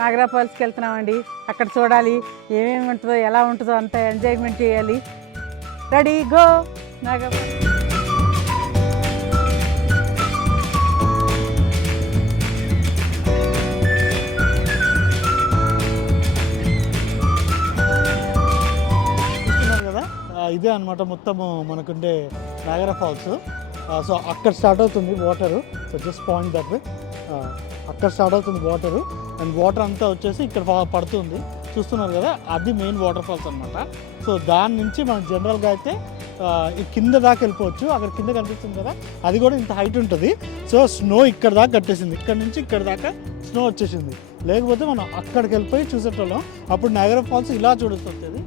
నాగరా ఫాల్స్కి వెళ్తున్నామండి. అక్కడ చూడాలి ఏమేమి ఉంటుందో ఎలా ఉంటుందో అంత ఎంజాయ్మెంట్ చేయాలి. Ready go! నాగరా ఇదే అనమాట మొత్తము మనకుండే నాగరా ఫాల్స్. సో అక్కడ స్టార్ట్ అవుతుంది water. So just point that way అక్కడ స్టార్ట్ అవుతుంది వాటర్. అండ్ వాటర్ అంతా వచ్చేసి ఇక్కడ పడుతుంది. చూస్తున్నారు కదా అది మెయిన్ వాటర్ ఫాల్స్ అనమాట సో దాని నుంచి మనం జనరల్గా అయితే ఈ కింద దాకా వెళ్ళిపోవచ్చు. అక్కడ కింద కనిపిస్తుంది కదా అది కూడా ఇంత హైట్ ఉంటుంది. సో స్నో ఇక్కడ దాకా కట్టేసింది. ఇక్కడ నుంచి ఇక్కడ దాకా స్నో వచ్చేసింది. లేకపోతే మనం అక్కడికి వెళ్ళిపోయి చూసేటోళ్ళం. అప్పుడు నగర ఫాల్స్ ఇలా చూడాల్సి వచ్చేది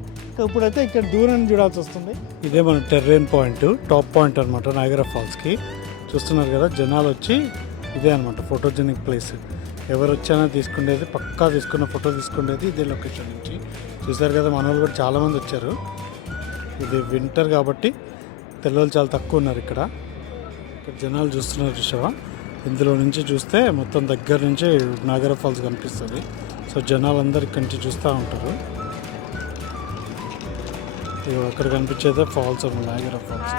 ఇప్పుడైతే ఇక్కడ దూరం చూడాల్సి వస్తుంది. ఇదే మన టెర్రేన్ పాయింట్ టాప్ పాయింట్ అనమాట నగర ఫాల్స్కి. చూస్తున్నారు కదా జనాలు వచ్చి ఇదే అనమాట ఫోటోజెనిక్ ప్లేస్ ఎవరు వచ్చానో తీసుకునేది పక్కా తీసుకున్న ఫోటో తీసుకునేది ఇదే లొకేషన్ నుంచి. చూసారు కదా మన వాళ్ళు కూడా చాలామంది వచ్చారు. ఇది వింటర్ కాబట్టి తెల్లవాళ్ళు చాలా తక్కువ ఉన్నారు ఇక్కడ. ఇక్కడ జనాలు చూస్తున్నారు చూసావా? ఇందులో నుంచి చూస్తే మొత్తం దగ్గర నుంచి నాగర ఫాల్స్ కనిపిస్తుంది. సో జనాలు అందరు ఇక్కడి నుంచి చూస్తూ ఉంటారు. ఇగో అక్కడ కనిపించేదే ఫాల్స్ నాగర ఫాల్స్.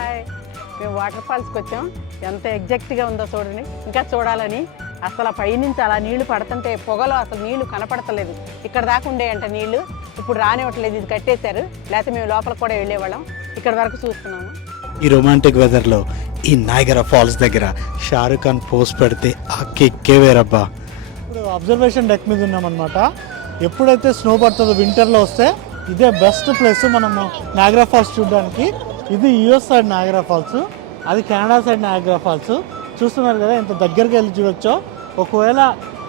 మేము వాటర్ ఫాల్స్కి వచ్చాం. ఎంత ఎగ్జాక్ట్గా ఉందో చూడండి. ఇంకా చూడాలని. అసలు ఆ పైనుంచి అలా నీళ్ళు పడుతుంటే పొగలో అసలు నీళ్ళు కనపడతలేదు. ఇక్కడ దాకా ఉండేయంట నీళ్ళు. ఇప్పుడు రానివ్వట్లేదు ఇది కట్టేశారు. లేకపోతే మేము లోపలికి కూడా వెళ్ళేవాళ్ళం. ఇక్కడ వరకు చూస్తున్నాము. ఈ రొమాంటిక్ వెదర్లో ఈ నాయగర ఫాల్స్ దగ్గర షారుఖ్ ఖాన్ పోస్ట్ పెడితే ఆ కిక్కే వేరబ్బా. ఇప్పుడు అబ్జర్వేషన్ డెక్ మీద ఉన్నామన్నమాట. ఎప్పుడైతే స్నో పడుతుందో వింటర్లో వస్తే ఇదే బెస్ట్ ప్లేస్ మనం నాగరా ఫాల్స్ చూడడానికి ఇది యుఎస్ సైడ్ నాగరా ఫాల్స్ అది కెనడా సైడ్ నాగరా ఫాల్స్ చూస్తున్నారు కదా ఎంత దగ్గరికి వెళ్ళి చూడొచ్చో. ఒకవేళ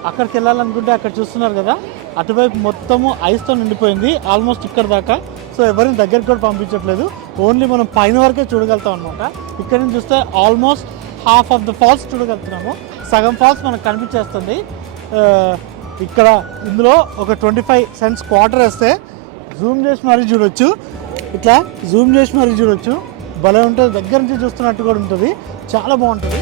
అక్కడికి వెళ్ళాలనుకుంటే అక్కడ చూస్తున్నారు కదా అటువైపు మొత్తము ఐస్తో నిండిపోయింది ఆల్మోస్ట్ ఇక్కడ దాకా. సో ఎవరిని దగ్గరికి కూడా పంపించట్లేదు. ఓన్లీ మనం పైన వరకే చూడగలుగుతాం అనమాట ఇక్కడ నుంచి చూస్తే almost half of the falls చూడగలుగుతున్నాము. సగం ఫాల్స్ మనకు కనిపించేస్తుంది. ఇక్కడ ఇందులో ఒక ట్వంటీ ఫైవ్ సెంట్స్ క్వార్టర్ వేస్తే జూమ్ చేసి మరీ చూడొచ్చు. ఇట్లా జూమ్ చేసి మరీ చూడొచ్చు. భలే ఉంటుంది. దగ్గర నుంచి చూస్తున్నట్టు కూడా ఉంటుంది. చాలా బాగుంటుంది.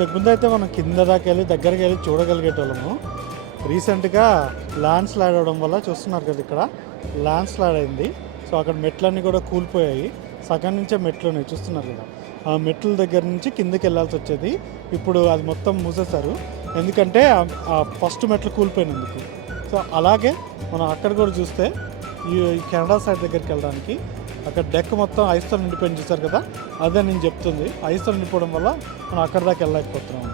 ఇంతకుముందు అయితే మనం కింద దాకా వెళ్ళి దగ్గరికి వెళ్ళి చూడగలిగేటోళ్ళము. రీసెంట్గా ల్యాండ్ స్లైడ్ అవడం వల్ల చూస్తున్నారు కదా ఇక్కడ ల్యాండ్ స్లైడ్ అయింది. సో అక్కడ మెట్లన్నీ కూడా కూలిపోయాయి. సగం నుంచే మెట్లు ఉన్నాయి చూస్తున్నారు కదా. ఆ మెట్ల దగ్గర నుంచి కిందకి వెళ్ళాల్సి వచ్చేది. ఇప్పుడు అది మొత్తం మూసేశారు. ఎందుకంటే ఆ- ఫస్ట్ మెట్లు కూలిపోయినందుకు. సో అలాగే మనం అక్కడ కూడా చూస్తే ఈ ఈ కెనడా సైడ్ దగ్గరికి వెళ్ళడానికి అక్కడ డెక్ మొత్తం ఐస్తో నిండిపోయింది చూసారు కదా? అదే నేను చెప్తుంది. ఐస్తో నిండిపోవడం వల్ల మనం అక్కడ దాకా వెళ్ళలేకపోతున్నాం.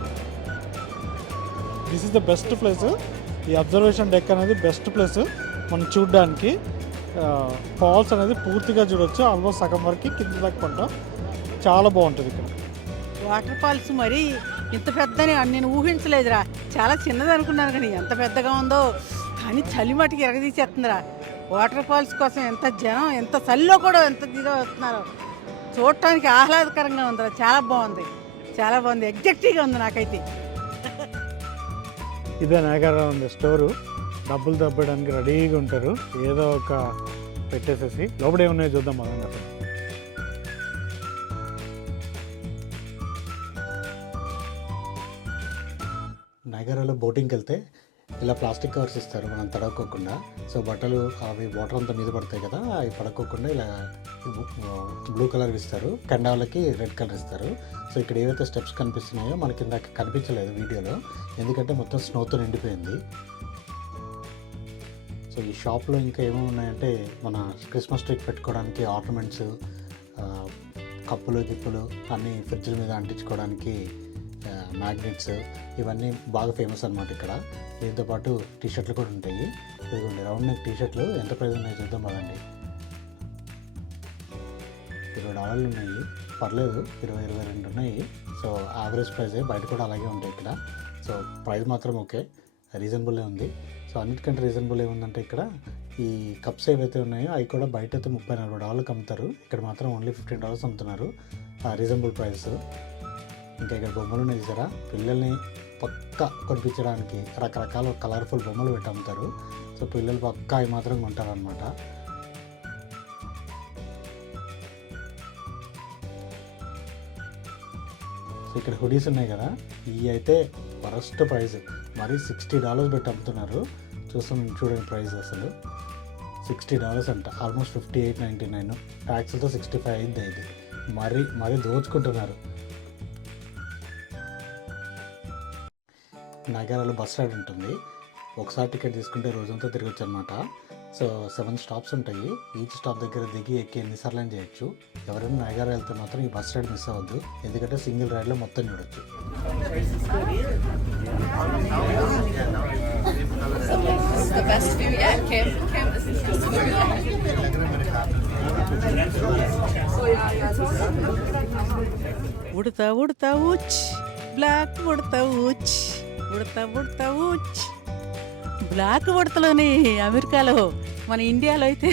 This is the best place ఈ అబ్జర్వేషన్ డెక్ అనేది బెస్ట్ ప్లేస్ మనం చూడడానికి ఫాల్స్ అనేది పూర్తిగా చూడొచ్చు. ఆల్మోస్ట్ సగం వరకు కింద దాకా కొంటాం. చాలా బాగుంటుంది ఇక్కడ. వాటర్ ఫాల్స్ మరి ఇంత పెద్దని నేను ఊహించలేదురా. చాలా చిన్నది అనుకున్నాను కానీ ఎంత పెద్దగా ఉందో. కానీ చలి మటుకి ఎరగదీసేస్తుందిరా. వాటర్ ఫాల్స్ కోసం ఎంత జనం ఎంత చలిలో కూడా ఎంత ఇదిగా వస్తున్నారు. చూడటానికి ఆహ్లాదకరంగా ఉందిరా చాలా బాగుంది. చాలా బాగుంది ఎగ్జాక్ట్గా ఉంది నాకైతే. ఇదే నాగరా ఉంది స్టోరు. డబ్బులు దబ్బడానికి రెడీగా ఉంటారు. ఏదో ఒక పెట్టేసేసి లోపల ఏమున్నాయో చూద్దాం మనం అసలు నగరాలో బోటింగ్కి వెళ్తే ఇలా ప్లాస్టిక్ కవర్స్ ఇస్తారు మనం తడక్కోకుండా సో బట్టలు అవి వాటర్ అంతా మీద పడతాయి కదా అవి పడక్కోకుండా ఇలా బ్లూ కలర్ ఇస్తారు. కండాలకి రెడ్ కలర్ ఇస్తారు. సో ఇక్కడ ఏవైతే స్టెప్స్ కనిపిస్తున్నాయో మనకి ఇందాక కనిపించలేదు వీడియోలో. ఎందుకంటే మొత్తం స్నోతో నిండిపోయింది. సో ఈ షాప్లో ఇంకా ఏమేమి ఉన్నాయంటే మన క్రిస్మస్ ట్రీ పెట్టుకోవడానికి ఆర్నమెంట్స్ కప్పులు గిప్పులు అన్నీ ఫ్రిడ్జ్ల మీద అంటించుకోవడానికి మ్యాగ్నెట్స్ ఇవన్నీ బాగా ఫేమస్ అనమాట ఇక్కడ. దీంతో పాటు టీ షర్ట్లు కూడా ఉంటాయి. ఇదిగోండి రౌండ్ నెక్ టీ షర్ట్లు ఎంత ప్రైస్ ఉన్నాయో చూద్దాం బాగండి ఇరవై డాలర్లు ఉన్నాయి. పర్లేదు ఇరవై ఇరవై రెండు ఉన్నాయి. సో యావరేజ్ ప్రైస్ బయట కూడా అలాగే ఉంటాయి ఇక్కడ. సో ప్రైస్ మాత్రం ఓకే. రీజనబులే ఉంది. సో అన్నిటికంటే రీజనబుల్ ఏముందంటే ఇక్కడ ఈ కప్స్ ఏవైతే ఉన్నాయో అవి కూడా బయట అయితే ముప్పై నలభై డాలర్లకు అమ్ముతారు. ఇక్కడ మాత్రం ఓన్లీ ఫిఫ్టీన్ డాలర్స్ అమ్ముతున్నారు. రీజనబుల్ ప్రైస్ ఇంకా ఇక్కడ బొమ్మలు ఉన్నాయి చూసారా? పిల్లల్ని పక్క కొనిపించడానికి రకరకాల కలర్ఫుల్ బొమ్మలు పెట్టి అమ్ముతారు. సో పిల్లలు పక్క అవి మాత్రం కొంటారనమాట సో ఇక్కడ హుడీస్ ఉన్నాయి కదా? ఇవి అయితే వరస్ట్ ప్రైస్. మరి సిక్స్టీ డాలర్స్ పెట్టి అమ్ముతున్నారు. చూస్తాం చూడండి ప్రైస్ అసలు. సిక్స్టీ డాలర్స్ అంట. Almost fifty eight ninety nine. ట్యాక్స్తో sixty five అయింది. ఇది మరి మరీ దోచుకుంటున్నారు. నగరాలో బస్ రైడ్ ఉంటుంది. ఒకసారి టికెట్ తీసుకుంటే రోజంతా తిరగచ్చు అనమాట సో సెవెన్ స్టాప్స్ ఉంటాయి. ఈచ్ స్టాప్ దగ్గర దిగి ఎక్కి ఎన్నిసార్లు అయినా చేయొచ్చు. ఎవరైనా నగర వెళ్తే మాత్రం ఈ బస్ రైడ్ మిస్ అవ్వద్దు. ఎందుకంటే సింగిల్ రైడ్లో మొత్తం చూడొచ్చు. ఉడతా ఉడతా ఊచ్ బ్లాక్ ఉడతా ఊచ్ ఉడతా ఉడతా ఊచ్ బ్లాక్ ఉడతలోని అమెరికాలో మన ఇండియాలో అయితే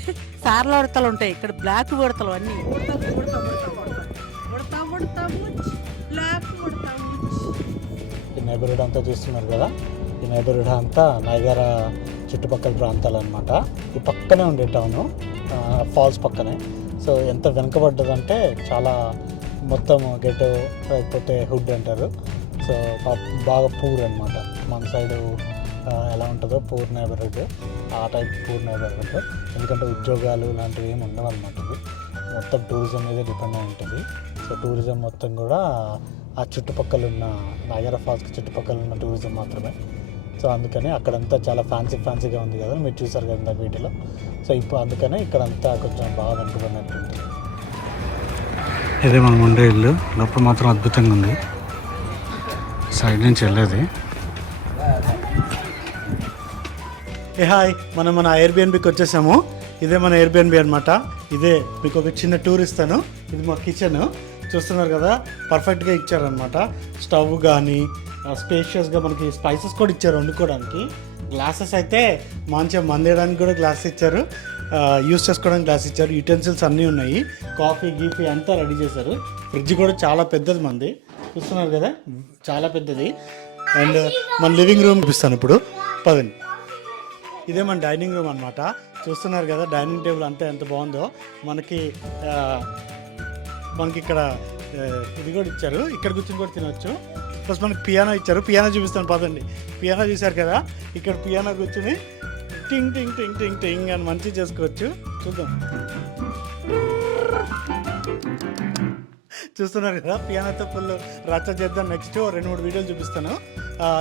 సార్ల ఉడతలు ఉంటాయి. ఇక్కడ బ్లాక్ ఉడతలు అన్నీ. ఉడతా ఉడతా ఉడతా ఉడతా. బ్లాక్ ఉడతా ఈ నైబర్హుడ్ అంతా చూస్తున్నారు కదా? ఈ నైబర్హుడ్ అంతా నైగర చుట్టుపక్కల ప్రాంతాలు అనమాట ఈ పక్కనే ఉండే టౌను ఫాల్స్ పక్కనే. సో ఎంత వెనుకబడ్డదంటే చాలా మొత్తం గెట్ లేకపోతే హుడ్ అంటారు. బాగా పూర్ అనమాట మన సైడు ఎలా ఉంటుందో పూర్ నైబర్హుడ్ ఆ టైప్ పూర్ నైబర్హుడ్ ఎందుకంటే ఉద్యోగాలు లాంటివి ఏమి ఉండవు అనమాట ఇది మొత్తం టూరిజం మీద డిపెండ్ అయి ఉంటుంది. సో టూరిజం మొత్తం కూడా ఆ చుట్టుపక్కల ఉన్న నాగర ఫాల్స్కి చుట్టుపక్కల ఉన్న టూరిజం మాత్రమే. సో అందుకని అక్కడంతా చాలా ఫ్యాన్సీ ఫ్యాన్సీగా ఉంది కదా మీరు చూసారు కదా వీటిలో. సో ఇప్పుడు అందుకనే ఇక్కడంతా కొంచెం బాగా వెనుకబడినట్టు ఉంటుంది. ఇదే మనం ఉండే ఇల్లు. లోపల మాత్రం అద్భుతంగా ఉంది. సైడ్ నుంచి వెళ్ళేది. ఏ హాయ్ మనం మన ఎయిర్బిఎన్బికి వచ్చేసాము. ఇదే మన ఎయిర్బిఎన్బి అనమాట ఇదే మీకు ఒక చిన్న టూర్ ఇస్తాను. ఇది మా కిచెన్ చూస్తున్నారు కదా పర్ఫెక్ట్గా ఇచ్చారనమాట స్టవ్ కానీ స్పేషియస్గా మనకి స్పైసెస్ కూడా ఇచ్చారు వండుకోవడానికి. గ్లాసెస్ అయితే మంచిగా మందేయడానికి కూడా గ్లాస్ ఇచ్చారు. యూస్ చేసుకోవడానికి గ్లాస్ ఇచ్చారు. యూటెన్సిల్స్ అన్నీ ఉన్నాయి. కాఫీ గీఫీ అంతా రెడీ చేశారు. ఫ్రిడ్జ్ కూడా చాలా పెద్దది మంది. చూస్తున్నారు కదా? చాలా పెద్దది. అండ్ మన లివింగ్ రూమ్ చూపిస్తాను ఇప్పుడు. పదండి. ఇదే మన డైనింగ్ రూమ్ అనమాట చూస్తున్నారు కదా డైనింగ్ టేబుల్ అంతా ఎంత బాగుందో. మనకి మనకి ఇక్కడ ఇది కూడా ఇచ్చారు. ఇక్కడ కూర్చొని కూడా తినొచ్చు. ప్లస్ మనకి పియానో ఇచ్చారు. పియానో చూపిస్తాను పదండి. పియానో చూశారు కదా? ఇక్కడ పియానో కూర్చుని టింగ్ టింగ్ టింగ్ టింగ్ టింగ్ అని మంచిగా చేసుకోవచ్చు. చూద్దాం. చూస్తున్నారు కదా? పియానోతో ఫుల్ రచ్చ చేద్దాం. నెక్స్ట్ రెండు మూడు వీడియోలు చూపిస్తాను.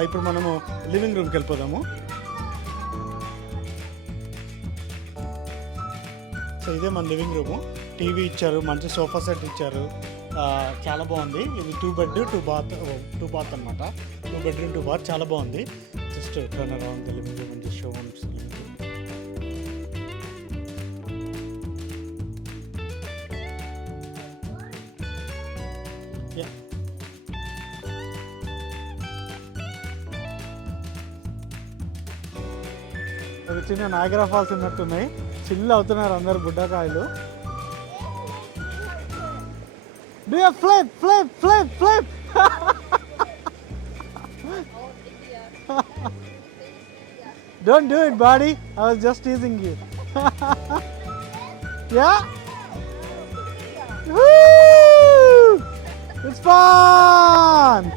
ఇప్పుడు మనము లివింగ్ రూమ్కి వెళ్ళిపోదాము. సో ఇదే మన లివింగ్ రూము టీవీ ఇచ్చారు మంచి సోఫా సెట్ ఇచ్చారు. చాలా బాగుంది. ఇది two bed two bath two bath అనమాట టూ బెడ్రూమ్ టూ బాత్ చాలా బాగుంది. Just turn around living room and show Yeah. అవి చిన్న నాయగరా ఫాల్స్ ఉన్నట్టున్నాయి చిల్లు అవుతున్నారు అందరు గుడ్డకాయలు do flip flip flip flip don't do it buddy I was just teasing you yeah It's fun!